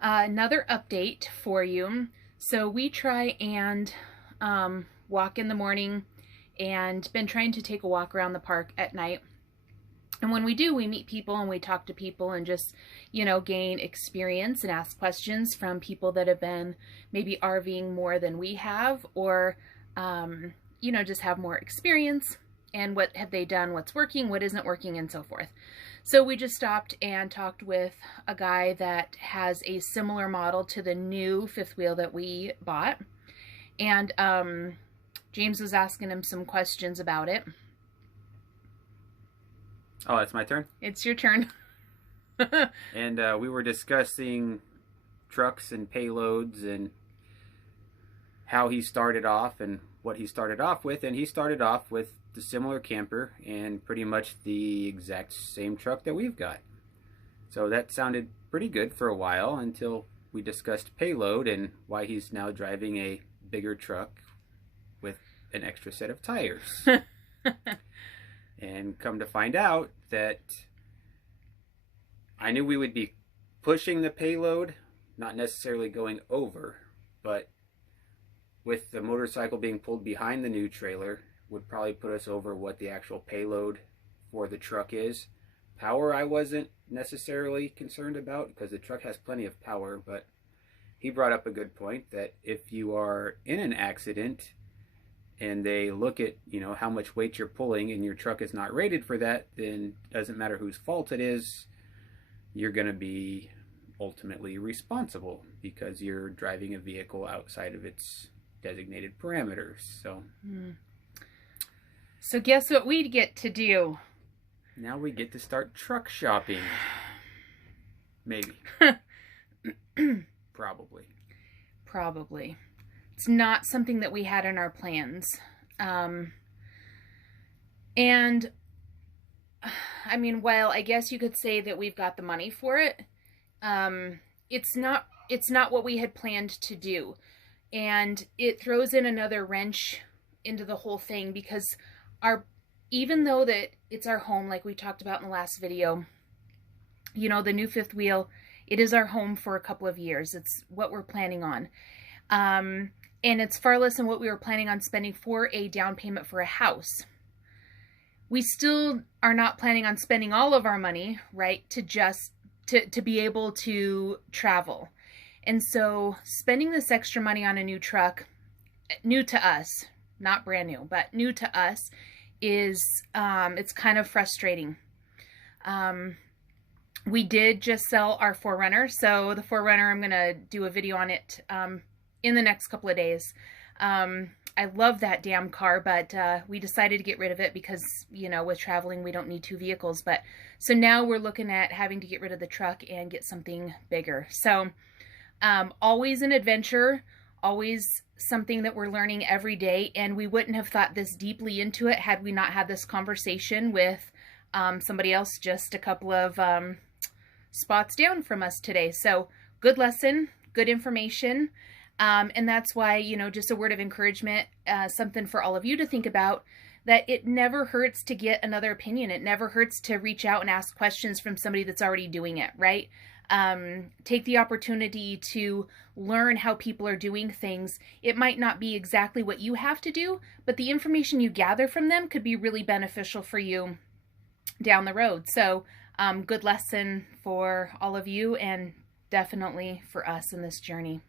Another update for you. So we try and walk in the morning and been trying to take a walk around the park at night. And when we do, we meet people and we talk to people and just, gain experience and ask questions from people that have been maybe RVing more than we have, or, just have more experience, and what have they done, what's working, what isn't working, and so forth. So we just stopped and talked with a guy that has a similar model to the new fifth wheel that we bought. And James was asking him some questions about it. Oh, it's my turn? It's your turn. And we were discussing trucks and payloads and how he started off and what he started off with. And he started off with the similar camper and pretty much the exact same truck that we've got. So that sounded pretty good for a while until we discussed payload and why he's now driving a bigger truck with an extra set of tires. And come to find out that I knew we would be pushing the payload, not necessarily going over, but with the motorcycle being pulled behind the new trailer would probably put us over what the actual payload for the truck is. Power I wasn't necessarily concerned about because the truck has plenty of power, but he brought up a good point that if you are in an accident and they look at, how much weight you're pulling and your truck is not rated for that, then it doesn't matter whose fault it is, you're going to be ultimately responsible because you're driving a vehicle outside of its designated parameters. So guess what we get to do? Now we get to start truck shopping. Maybe. Probably. Probably. It's not something that we had in our plans. And I mean, while I guess you could say that we've got the money for it, it's not what we had planned to do. And it throws in another wrench into the whole thing because even though that it's our home, like we talked about in the last video, the new fifth wheel, it is our home for a couple of years. It's what we're planning on. And it's far less than what we were planning on spending for a down payment for a house. We still are not planning on spending all of our money, right, to be able to travel. And so spending this extra money on a new truck, new to us, not brand new, but new to us, is it's kind of frustrating. We did just sell our 4Runner, so the 4Runner, I'm gonna do a video on it in the next couple of days. I love that damn car, but we decided to get rid of it because, with traveling, we don't need two vehicles. But so now we're looking at having to get rid of the truck and get something bigger. So always an adventure, always something that we're learning every day. And we wouldn't have thought this deeply into it had we not had this conversation with somebody else just a couple of spots down from us today. So good lesson, good information. And that's why, just a word of encouragement, something for all of you to think about, that it never hurts to get another opinion. It never hurts to reach out and ask questions from somebody that's already doing it, right? Take the opportunity to learn how people are doing things. It might not be exactly what you have to do, but the information you gather from them could be really beneficial for you down the road. So good lesson for all of you and definitely for us in this journey.